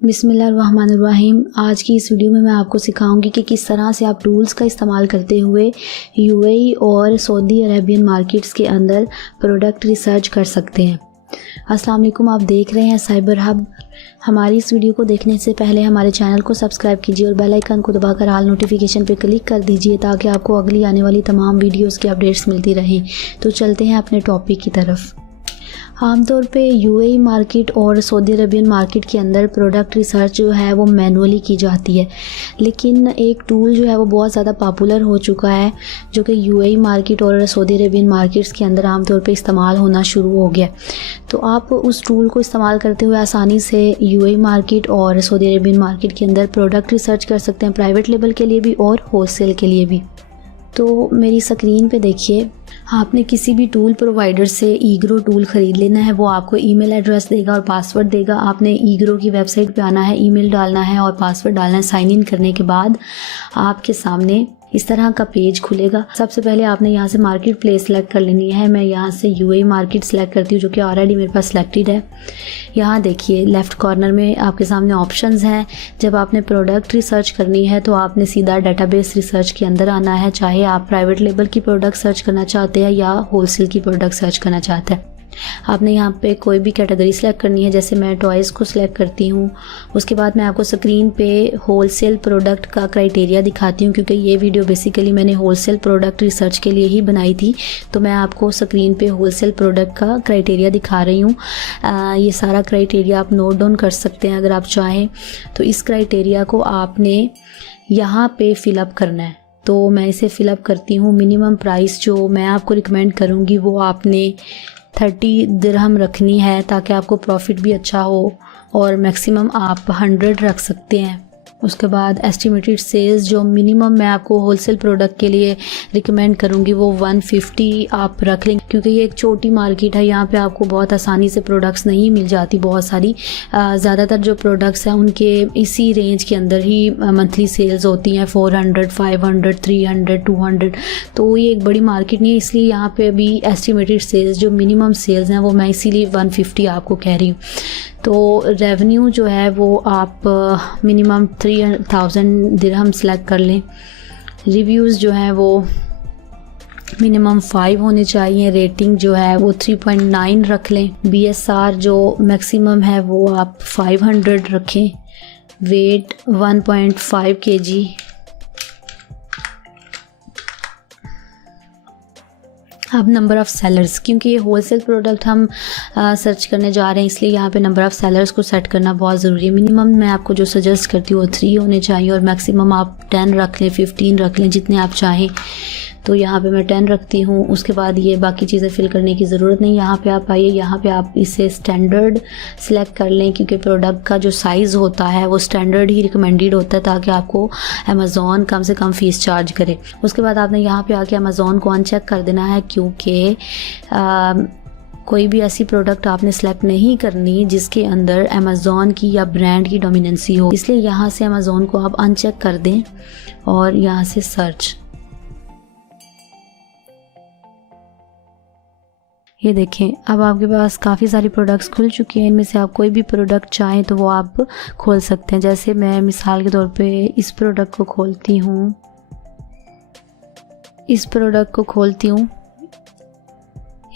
बिस्मिल्लाहिर्रहमानिर्रहीम। आज की इस वीडियो में मैं आपको सिखाऊंगी कि किस तरह से आप टूल्स का इस्तेमाल करते हुए यूएई और सऊदी अरेबियन मार्केट्स के अंदर प्रोडक्ट रिसर्च कर सकते हैं। अस्सलाम वालेकुम, आप देख रहे हैं साइबर हब। हमारी इस वीडियो को देखने से पहले हमारे चैनल को सब्सक्राइब कीजिए और बेल आइकन को दबाकर ऑल नोटिफिकेशन पर क्लिक कर दीजिए ताकि आपको अगली आने वाली तमाम वीडियोज़ की अपडेट्स मिलती रहें। तो चलते हैं अपने टॉपिक की तरफ। आमतौर पे यूएई मार्केट और सऊदी अरेबियन मार्केट के अंदर प्रोडक्ट रिसर्च जो है वो मैनुअली की जाती है, लेकिन एक टूल जो है वो बहुत ज़्यादा पॉपुलर हो चुका है जो कि यूएई मार्केट और सऊदी अरेबियन मार्केट्स के अंदर आमतौर पे इस्तेमाल होना शुरू हो गया। तो आप उस टूल को इस्तेमाल करते हुए आसानी से यूएई मार्केट और सऊदी अरेबियन मार्केट के अंदर प्रोडक्ट रिसर्च कर सकते हैं, प्राइवेट लेबल के लिए भी और होलसेल के लिए भी। तो मेरी स्क्रीन पे देखिए, आपने किसी भी टूल प्रोवाइडर से ईग्रो टूल ख़रीद लेना है। वो आपको ईमेल एड्रेस देगा और पासवर्ड देगा। आपने ईग्रो की वेबसाइट पे आना है, ईमेल डालना है और पासवर्ड डालना है। साइन इन करने के बाद आपके सामने इस तरह का पेज खुलेगा। सबसे पहले आपने यहाँ से मार्केट प्लेस सेलेक्ट कर लेनी है। मैं यहाँ से यूएई मार्केट सेलेक्ट करती हूँ जो कि ऑलरेडी मेरे पास सिलेक्टेड है। यहाँ देखिए लेफ़्ट कॉर्नर में आपके सामने ऑप्शंस हैं। जब आपने प्रोडक्ट रिसर्च करनी है तो आपने सीधा डेटाबेस रिसर्च के अंदर आना है, चाहे आप प्राइवेट लेबल की प्रोडक्ट सर्च करना चाहते हैं या होलसेल की प्रोडक्ट सर्च करना चाहते हैं। आपने यहाँ पे कोई भी कैटेगरी सेलेक्ट करनी है, जैसे मैं टॉयज़ को सिलेक्ट करती हूँ। उसके बाद मैं आपको स्क्रीन पे होलसेल प्रोडक्ट का क्राइटेरिया दिखाती हूँ, क्योंकि ये वीडियो बेसिकली मैंने होलसेल प्रोडक्ट रिसर्च के लिए ही बनाई थी। तो मैं आपको स्क्रीन पे होलसेल प्रोडक्ट का क्राइटेरिया दिखा रही हूँ। ये सारा क्राइटेरिया आप नोट डाउन कर सकते हैं अगर आप चाहें। तो इस क्राइटेरिया को आपने यहाँ पे फिलअप करना है। तो मैं इसे फिलअप करती हूँ। मिनिमम प्राइस जो मैं आपको रिकमेंड करूँगी वो आपने 30 दिरहम रखनी है ताकि आपको प्रॉफिट भी अच्छा हो, और मैक्सिमम आप 100 रख सकते हैं। उसके बाद एस्टिमेटेड सेल्स जो मिनिमम मैं आपको होलसेल प्रोडक्ट के लिए रिकमेंड करूँगी वो 150 आप रख लें, क्योंकि ये एक छोटी मार्केट है। यहाँ पे आपको बहुत आसानी से प्रोडक्ट्स नहीं मिल जाती बहुत सारी। ज़्यादातर जो प्रोडक्ट्स हैं उनके इसी रेंज के अंदर ही मंथली सेल्स होती हैं, 400, 500, 300, 200। तो ये एक बड़ी मार्केट नहीं है, इसलिए यहाँ पे अभी एस्टिमेटेड सेल्स जो मिनिमम सेल्स हैं वो मैं इसीलिए 150 आपको कह रही हूँ। तो रेवेन्यू जो है वो आप मिनिमम 3000 दिरहम सेलेक्ट कर लें। रिव्यूज़ जो है वो मिनिमम 5 होने चाहिए। रेटिंग जो है वो 3.9 रख लें। BSR जो मैक्सिमम है वो आप 500 रखें। Weight 1.5 kg। अब नंबर ऑफ़ सेलर्स, क्योंकि ये होलसेल प्रोडक्ट हम सर्च करने जा रहे हैं, इसलिए यहाँ पे नंबर ऑफ़ सेलर्स को सेट करना बहुत ज़रूरी है। मिनिमम मैं आपको जो सजेस्ट करती हूँ वो 3 होने चाहिए और मैक्सिमम आप 10 रख लें, 15 रख लें, जितने आप चाहें। तो यहाँ पे मैं 10 रखती हूँ। उसके बाद ये बाकी चीज़ें फिल करने की ज़रूरत नहीं। यहाँ पे आप आइए, यहाँ पे आप इसे स्टैंडर्ड सेलेक्ट कर लें, क्योंकि प्रोडक्ट का जो साइज़ होता है वो स्टैंडर्ड ही रिकमेंडेड होता है ताकि आपको अमेज़ॉन कम से कम फ़ीस चार्ज करे। उसके बाद आपने यहाँ पे आके अमेज़ॉन को अनचेक कर देना है, क्योंकि कोई भी ऐसी प्रोडक्ट आपने सेलेक्ट नहीं करनी जिसके अंदर अमेज़ॉन की या ब्रांड की डोमिनेंसी हो। इसलिए यहाँ से अमेज़ॉन को आप अनचेक कर दें और यहाँ से सर्च। ये देखें, अब आपके पास काफ़ी सारी प्रोडक्ट्स खुल चुकी हैं। इनमें से आप कोई भी प्रोडक्ट चाहें तो वो आप खोल सकते हैं। जैसे मैं मिसाल के तौर पे इस प्रोडक्ट को खोलती हूँ।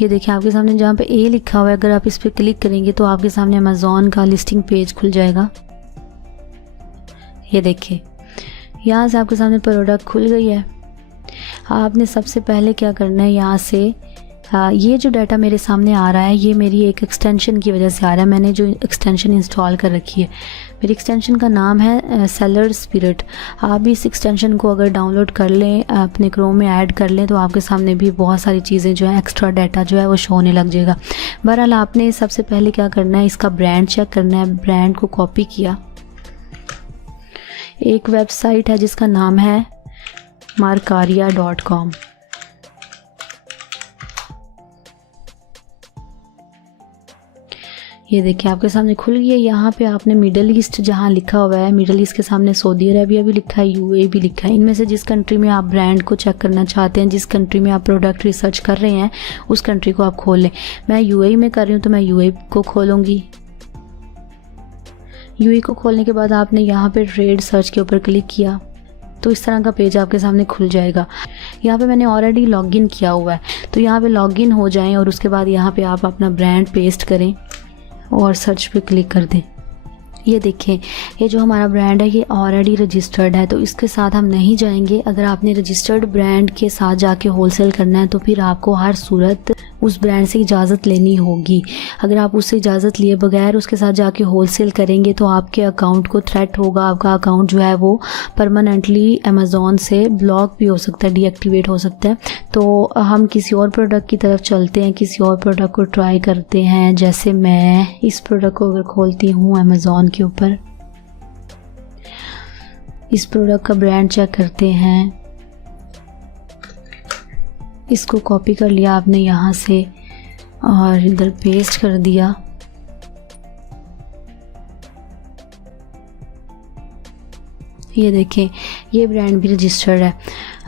ये देखिए आपके सामने जहाँ पे A लिखा हुआ है, अगर आप इस पर क्लिक करेंगे तो आपके सामने अमेज़ॉन का लिस्टिंग पेज खुल जाएगा। ये देखिए यहाँ से आपके सामने प्रोडक्ट खुल गई है। आपने सबसे पहले क्या करना है, यहाँ से ये जो डाटा मेरे सामने आ रहा है ये मेरी एक एक्सटेंशन की वजह से आ रहा है। मैंने जो एक्सटेंशन इंस्टॉल कर रखी है, मेरी एक्सटेंशन का नाम है सेलर स्पिरिट। आप भी इस एक्सटेंशन को अगर डाउनलोड कर लें, अपने क्रोम में ऐड कर लें, तो आपके सामने भी बहुत सारी चीज़ें जो है, एक्स्ट्रा डाटा जो है वो शो होने लग जाएगा। बहरहाल आपने सबसे पहले क्या करना है, इसका ब्रांड चेक करना है। ब्रांड को कॉपी किया। एक वेबसाइट है जिसका नाम है markaria.com। ये देखिए आपके सामने खुल गई है। यहाँ पे आपने मिडल ईस्ट जहाँ लिखा हुआ है, मिडल ईस्ट के सामने सऊदी अरेबिया भी लिखा है, यूएई भी लिखा है। इनमें से जिस कंट्री में आप ब्रांड को चेक करना चाहते हैं, जिस कंट्री में आप प्रोडक्ट रिसर्च कर रहे हैं, उस कंट्री को आप खोल लें। मैं यूएई में कर रही हूँ तो मैं यूएई को खोलूँगी। यूएई को खोलने के बाद आपने यहाँ पे ट्रेड सर्च के ऊपर क्लिक किया तो इस तरह का पेज आपके सामने खुल जाएगा। यहाँ पे मैंने ऑलरेडी लॉगिन किया हुआ है, तो यहाँ पे लॉगिन हो जाएं और उसके बाद यहाँ पे आप अपना ब्रांड पेस्ट करें और सर्च पे क्लिक कर दें। ये देखें, ये जो हमारा ब्रांड है ये ऑलरेडी रजिस्टर्ड है, तो इसके साथ हम नहीं जाएंगे। अगर आपने रजिस्टर्ड ब्रांड के साथ जाके होलसेल करना है तो फिर आपको हर सूरत उस ब्रांड से इजाज़त लेनी होगी। अगर आप उससे इजाज़त लिए बगैर उसके साथ जाके होलसेल करेंगे तो आपके अकाउंट को थ्रेट होगा, आपका अकाउंट जो है वो परमानेंटली अमेज़ॉन से ब्लॉक भी हो सकता है, डीएक्टिवेट हो सकता है। तो हम किसी और प्रोडक्ट की तरफ चलते हैं, किसी और प्रोडक्ट को ट्राई करते हैं। जैसे मैं इस प्रोडक्ट को अगर खोलती हूँ अमेज़ॉन के ऊपर, इस प्रोडक्ट का ब्रांड चेक करते हैं। इसको कॉपी कर लिया आपने यहाँ से और इधर पेस्ट कर दिया। ये देखें, ये ब्रांड भी रजिस्टर्ड है।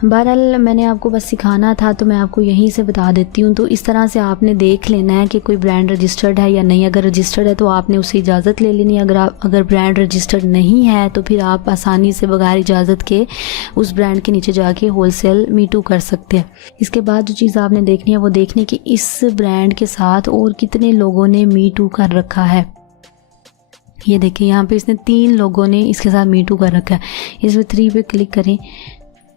बहरहाल मैंने आपको बस सिखाना था तो मैं आपको यहीं से बता देती हूँ। तो इस तरह से आपने देख लेना है कि कोई ब्रांड रजिस्टर्ड है या नहीं। अगर रजिस्टर्ड है तो आपने उससे इजाज़त ले लेनी है। अगर ब्रांड रजिस्टर्ड नहीं है तो फिर आप आसानी से बगैर इजाज़त के उस ब्रांड के नीचे जाके होलसेल मीटू कर सकते हैं। इसके बाद जो चीज़ आपने देखनी है वो देखनी कि इस ब्रांड के साथ और कितने लोगों ने मीटू कर रखा है। ये देखिए, यहाँ पे इसने 3 लोगों ने इसके साथ मीटू कर रखा है। इसमें 3 पे क्लिक करें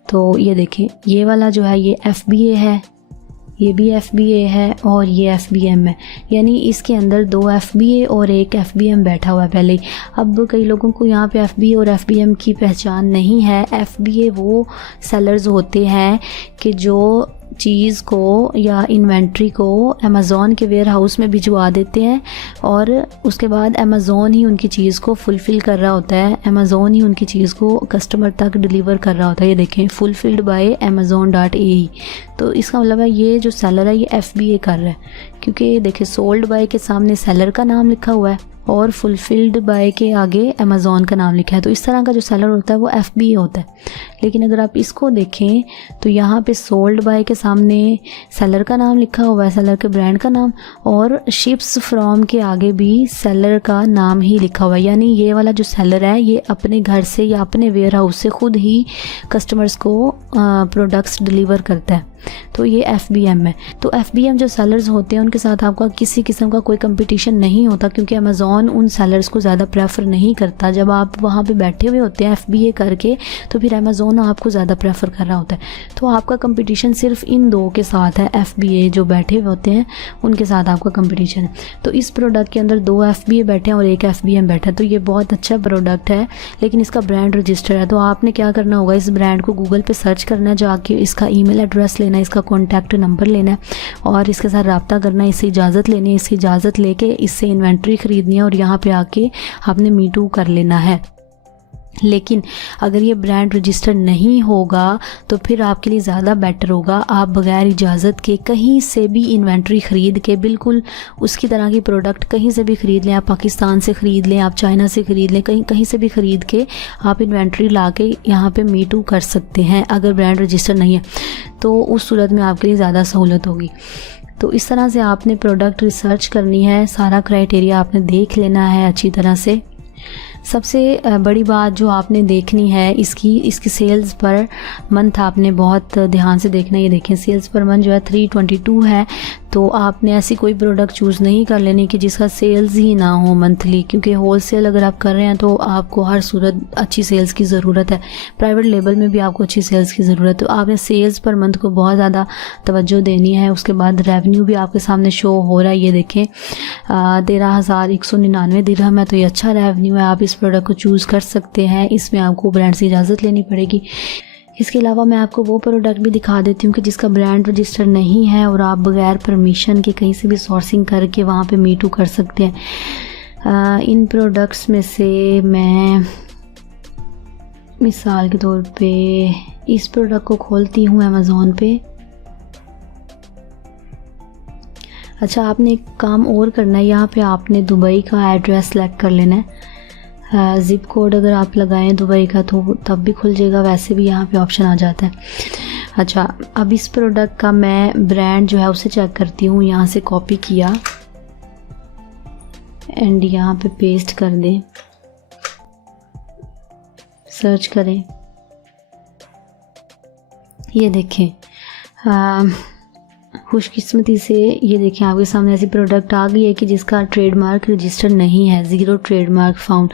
तो ये देखें, ये वाला जो है ये FBA है, ये भी FBA है और ये FBM है। यानी इसके अंदर 2 FBA और 1 FBM बैठा हुआ है पहले ही। अब कई लोगों को यहाँ पे FBA और FBM की पहचान नहीं है। FBA वो सेलर्स होते हैं कि जो चीज़ को या इन्वेंट्री को अमेज़ॉन के वेयर हाउस में भिजवा देते हैं और उसके बाद अमेज़ॉन ही उनकी चीज़ को फुलफ़िल कर रहा होता है, अमेज़ॉन ही उनकी चीज़ को कस्टमर तक डिलीवर कर रहा होता है। ये देखें, फुलफिल्ड बाय amazon.ae। तो इसका मतलब है ये जो सेलर है ये FBA कर रहा है, क्योंकि देखिए सोल्ड बाय के सामने सेलर का नाम लिखा हुआ है और फुलफिल्ड बाय के आगे अमेज़ॉन का नाम लिखा है। तो इस तरह का जो सेलर होता है वो FBA होता है। लेकिन अगर आप इसको देखें तो यहाँ पे सोल्ड बाय के सामने सेलर का नाम लिखा हुआ है, सेलर के ब्रांड का नाम, और शिप्स फ्रॉम के आगे भी सेलर का नाम ही लिखा हुआ है। यानी ये वाला जो सेलर है ये अपने घर से या अपने वेयर हाउस से खुद ही कस्टमर्स को प्रोडक्ट्स डिलीवर करता है। तो ये FBM है। तो FBM जो सेलर्स होते हैं उनके साथ आपका किसी किस्म का कोई कंपटीशन नहीं होता, क्योंकि अमेज़ॉन उन सेलर्स को ज़्यादा प्रेफर नहीं करता। जब आप वहाँ पे बैठे हुए होते हैं FBA करके तो फिर अमेज़ॉन आपको ज़्यादा प्रेफर कर रहा होता है। तो आपका कंपटीशन सिर्फ इन 2 के साथ है, FBA जो बैठे हुए होते हैं उनके साथ आपका कंपटीशन है। तो इस प्रोडक्ट के अंदर 2 FBA बैठे हैं और 1 FBM बैठा है। तो ये बहुत अच्छा प्रोडक्ट है, लेकिन इसका ब्रांड रजिस्टर है। तो आपने क्या करना होगा, इस ब्रांड को गूगल पे सर्च करना है, जाके इसका ईमेल एड्रेस लेना है, इसका कॉन्टैक्ट नंबर लेना है और इसके साथ रब्ता करना है, इससे इजाज़त लेनी है। इससे इजाज़त लेके इससे इन्वेंट्री ख़रीदनी है और यहाँ पे आके आपने मीटू कर लेना है। लेकिन अगर ये ब्रांड रजिस्टर्ड नहीं होगा तो फिर आपके लिए ज़्यादा बेटर होगा आप बग़ैर इजाज़त के कहीं से भी इन्वेंट्री ख़रीद के, बिल्कुल उसकी तरह की प्रोडक्ट कहीं से भी ख़रीद लें। आप पाकिस्तान से ख़रीद लें, आप चाइना से ख़रीद लें, कहीं से भी ख़रीद के आप इन्वेंट्री ला के यहाँ पर मीटू कर सकते हैं। अगर ब्रांड रजिस्टर्ड नहीं है तो उस सूरत में आपके लिए ज़्यादा सहूलत होगी। तो इस तरह से आपने प्रोडक्ट रिसर्च करनी है, सारा क्राइटेरिया आपने देख लेना है अच्छी तरह से। सबसे बड़ी बात जो आपने देखनी है इसकी सेल्स पर मंथ आपने बहुत ध्यान से देखना है। ये देखें, सेल्स पर मंथ जो है 322 है। तो आपने ऐसी कोई प्रोडक्ट चूज़ नहीं कर लेनी कि जिसका सेल्स ही ना हो मंथली, क्योंकि होलसेल अगर आप कर रहे हैं तो आपको हर सूरत अच्छी सेल्स की ज़रूरत है। प्राइवेट लेबल में भी आपको अच्छी सेल्स की ज़रूरत है। तो आपने सेल्स पर मंथ को बहुत ज़्यादा तवज्जो देनी है। उसके बाद रेवेन्यू भी आपके सामने शो हो रहा है। ये देखें 13,199 दिरहम है, तो ये अच्छा रेवेन्यू है। आप इस प्रोडक्ट को चूज़ कर सकते हैं। इसमें आपको ब्रांड से इजाज़त लेनी पड़ेगी। इसके अलावा मैं आपको वो प्रोडक्ट भी दिखा देती हूँ कि जिसका ब्रांड रजिस्टर नहीं है और आप बगैर परमिशन के कहीं से भी सोर्सिंग करके वहाँ पे मीटू कर सकते हैं। इन प्रोडक्ट्स में से मैं मिसाल के तौर पे इस प्रोडक्ट को खोलती हूँ अमेज़ॉन पे। अच्छा, आपने एक काम और करना है, यहाँ पे आपने दुबई का एड्रेस सेलेक्ट कर लेना है। ज़िप कोड अगर आप लगाएं दुबई का तो तब भी खुल जाएगा, वैसे भी यहाँ पे ऑप्शन आ जाता है। अच्छा, अब इस प्रोडक्ट का मैं ब्रांड जो है उसे चेक करती हूँ। यहाँ से कॉपी किया एंड यहाँ पे पेस्ट कर दें। सर्च करें, ये देखें खुशकिस्मती से ये देखें आपके सामने ऐसी प्रोडक्ट आ गई है कि जिसका ट्रेडमार्क रजिस्टर्ड नहीं है, ज़ीरो ट्रेडमार्क फाउंड।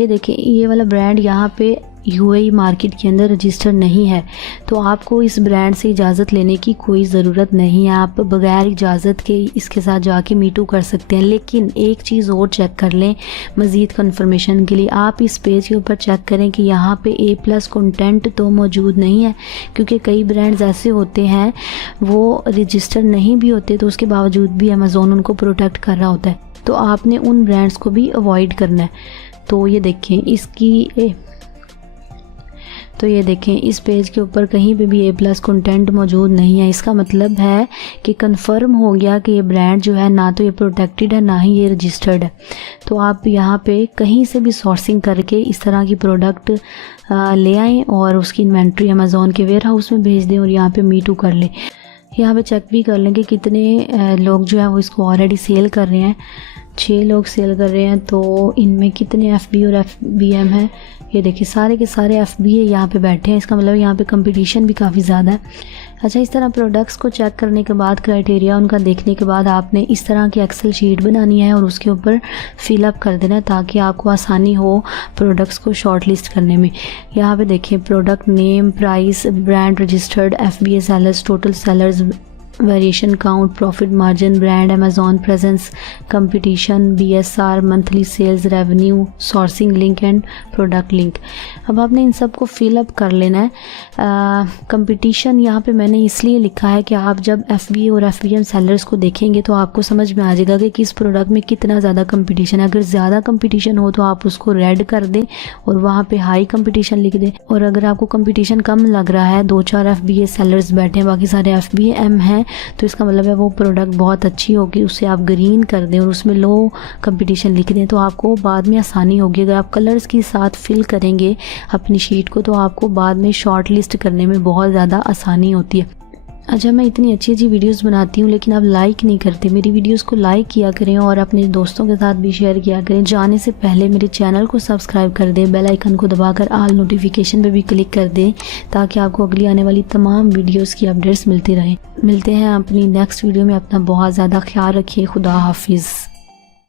ये देखें ये वाला ब्रांड यहाँ पे यूएई मार्केट के अंदर रजिस्टर्ड नहीं है, तो आपको इस ब्रांड से इजाज़त लेने की कोई ज़रूरत नहीं है। आप बगैर इजाज़त के इसके साथ जाके मीटू कर सकते हैं। लेकिन एक चीज़ और चेक कर लें मज़ीद कन्फर्मेशन के लिए, आप इस पेज के ऊपर चेक करें कि यहाँ पे A+ कंटेंट तो मौजूद नहीं है, क्योंकि कई ब्रांड्स ऐसे होते हैं वो रजिस्टर्ड नहीं भी होते तो उसके बावजूद भी अमेज़ॉन उनको प्रोटेक्ट कर रहा होता है, तो आपने उन ब्रांड्स को भी अवॉइड करना है। तो ये देखें इस पेज के ऊपर कहीं पे भी A+ कंटेंट मौजूद नहीं है। इसका मतलब है कि कंफर्म हो गया कि ये ब्रांड जो है ना तो ये प्रोटेक्टेड है ना ही ये रजिस्टर्ड है। तो आप यहाँ पे कहीं से भी सोर्सिंग करके इस तरह की प्रोडक्ट ले आएँ और उसकी इन्वेंट्री अमेज़ॉन के वेयर हाउस में भेज दें और यहाँ पे मीटू कर लें। यहाँ पे चेक भी कर लें कि कितने लोग जो है वो इसको ऑलरेडी सेल कर रहे हैं। 6 लोग सेल कर रहे हैं, तो इनमें कितने FB और FBM हैं। ये देखिए सारे के सारे FBA यहाँ पे बैठे हैं, इसका मतलब यहाँ पे कंपटीशन भी काफ़ी ज़्यादा है। अच्छा, इस तरह प्रोडक्ट्स को चेक करने के बाद, क्राइटेरिया उनका देखने के बाद आपने इस तरह की एक्सेल शीट बनानी है और उसके ऊपर फिलअप कर देना है ताकि आपको आसानी हो प्रोडक्ट्स को शॉर्ट लिस्ट करने में। यहाँ पे देखें product name, price, brand registered, FBA sellers, total sellers, variation count, profit margin, brand, Amazon presence, competition, BSR, monthly sales revenue, sourcing link and product link. अब आपने इन सब को फिलअप कर लेना है। कंपटीशन यहाँ पे मैंने इसलिए लिखा है कि आप जब FBA और FBM सेलर्स को देखेंगे तो आपको समझ में आ जाएगा कि किस प्रोडक्ट में कितना ज़्यादा कंपटीशन है। अगर ज़्यादा कंपटीशन हो तो आप उसको रेड कर दें और वहाँ पे हाई कंपटीशन लिख दें, और अगर आपको कंपटीशन कम लग रहा है, 2-4 FBA सेलर्स बैठे हैं, बाकी सारे FBM हैं, तो इसका मतलब है वो प्रोडक्ट बहुत अच्छी होगी, उसे आप ग्रीन कर दें और उसमें लो कंपटीशन लिख दें, तो आपको बाद में आसानी होगी। अगर आप कलर्स के साथ फिल करेंगे अपनी शीट को तो आपको बाद में शॉर्ट लिस्ट करने में बहुत ज़्यादा आसानी होती है। अच्छा, मैं इतनी अच्छी अच्छी वीडियोस बनाती हूँ लेकिन आप लाइक नहीं करते। मेरी वीडियोस को लाइक किया करें और अपने दोस्तों के साथ भी शेयर किया करें। जाने से पहले मेरे चैनल को सब्सक्राइब कर दें, बेल आइकन को दबाकर ऑल नोटिफिकेशन पे भी क्लिक कर दें ताकि आपको अगली आने वाली तमाम वीडियोस की अपडेट्स मिलती रहें। मिलते हैं अपनी नेक्स्ट वीडियो में। अपना बहुत ज़्यादा ख्याल रखिए। खुदा हाफिज़।